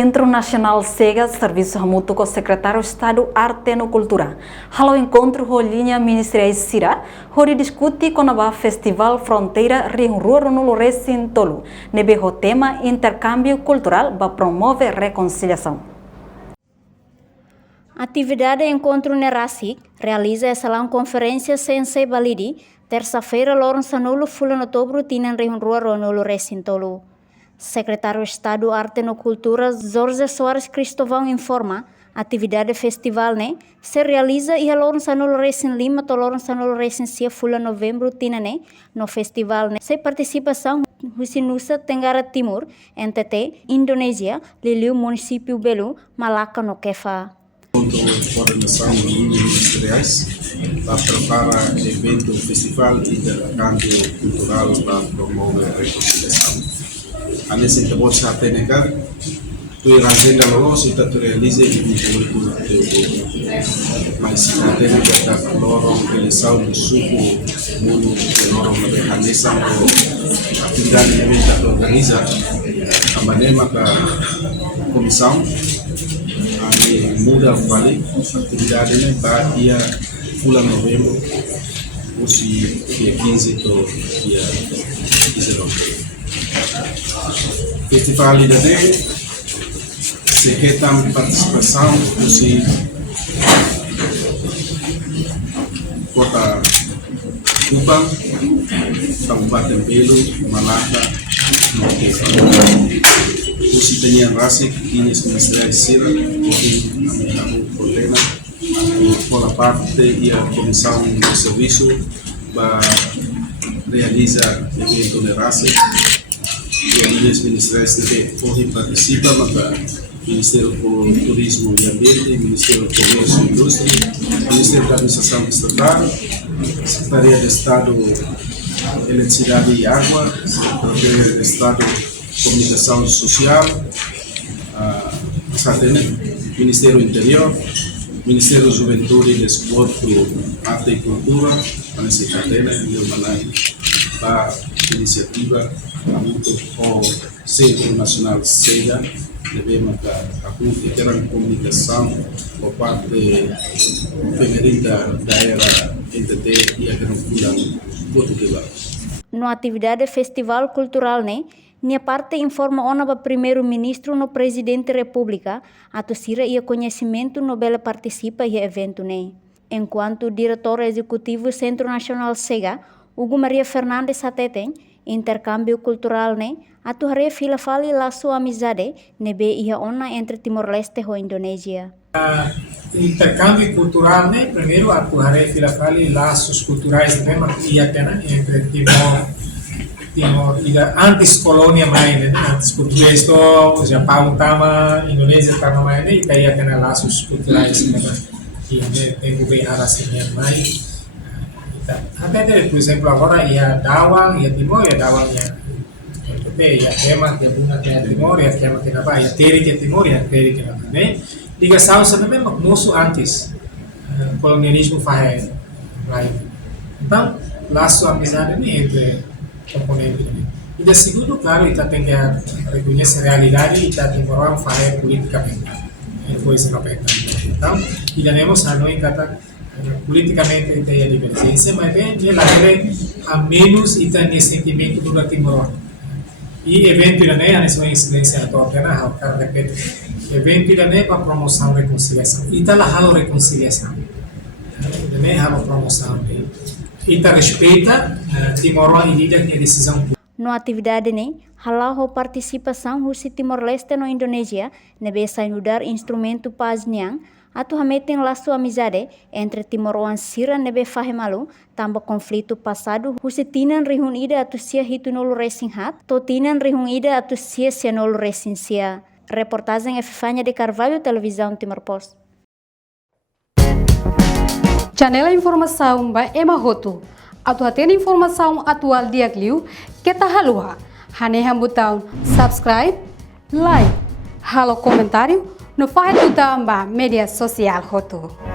Centro Nacional SEGA, Serviço Remoto com o Secretário de Estado Arte e Cultura. Halo encontro com a linha ministerial Sira, onde discute com o Festival Fronteira Rio Ruoro no Recinto Tolo. Nebe o tema intercâmbio cultural para promover reconciliação. A atividade Encontro Nerasic realiza essa conferência Sensei Balidi, terça-feira, Lourenço Nulo, Fulano Outubro, Tinan Rio Ruoro no Recinto Tolo. Secretário de Estado Arte e Cultura Jorge Soares Cristóvão informa a atividade festival se realiza e a Lourenço no Recinto Lima to Lourenço no Recinto Cia Fula Novembro tina no festival sem participação Husinusa Tenggara Timur NTT Indonésia Liliu município Belu Malacca no Kefa. Coordenação de ministeriais para preparar evento festival de intercâmbio cultural para promover a reconciliação. A nesse tempo se apenecar, tu agenda logo se tu realiza e muito mas se a técnica da logo eleição do suco mundo de logo na mecanismo a atividade de evento organiza a maneira que a comissão muda vale a atividade para dia Fula Novembro ou se dia 15 ou dia 19. Festival de se quer participação se Kota Cuba, Kabupaten Belu, Malacca, no Kefa. Se tinha Rasik, tinha ministeriais Sira, porque a minha coordena por a parte e a comissão de serviço para realizar evento de Rasik. E as linhas ministeriais também participam, mas Ministério do Turismo e Ambiente, Ministério do Comércio e Indústria, Ministério da Administração Estatal, Secretaria de Estado de Eletricidade e Água, Secretaria de Estado de Comunicação Social, Ministério do Interior, Ministério da Juventude e Desporto, Arte e Cultura, para essa cadeia, para a iniciativa o Centro Nacional SEGA, devemos ter a comunicação por parte feminina da era NTT e a cultura portuguesa. No atividade festival cultural minha parte informa o primeiro-ministro no presidente da República a tosira e conhecimento no bela participa e evento enquanto diretor executivo Centro Nacional SEGA Hugo Maria Fernandes Sateten intercâmbio cultural a tuhare fila fali laço amizade nebe ia ona entre Timor-Leste e Indonésia. Intercâmbio cultural primeiro a tuhare fila fali laços culturais entre Timor e antes colônia mais antes português to Japão tama Indonésia tama mais e daí tem laços culturais e tem bem assim mais até por exemplo agora ia Dawang ia Timor ia Dawang ia tema que buna que Timor ia tema que naba ia Teri que Timor ia Teri que naba ligação também moço antes colonialismo faz então laço amizade entre componentes e de segundo claro ita tem que reconhecer a realidade ita Timor faz politicamente depois não pega então e temos a nós kata politicamente tem a divergência, mas ela a menos e tem esse sentimento do Timor. E evento a sua incidência toda na repete evento para promoção da reconciliação. E tá lá a reconciliação. Também a promoção e tá respeita Timor e lida com a decisão. No atividade halau participação do Timor-Leste no Indonésia, nebe mudar instrumento paz atu hametem laço amizade entre Timor-Wan Sira nebe fahemalu tambah conflito passado husi tinan rihun ida atu sia hitunolo racing hat to tinan rihun ida atu sia sianolo racing sia. Reportagem Efifania de Carvalho, Televisão Timor Post. Janela informação ba Emahoto. Atu hatena informação atual diagliu kita halua. Haneham botão subscribe, like, halo comentário no media social hotu.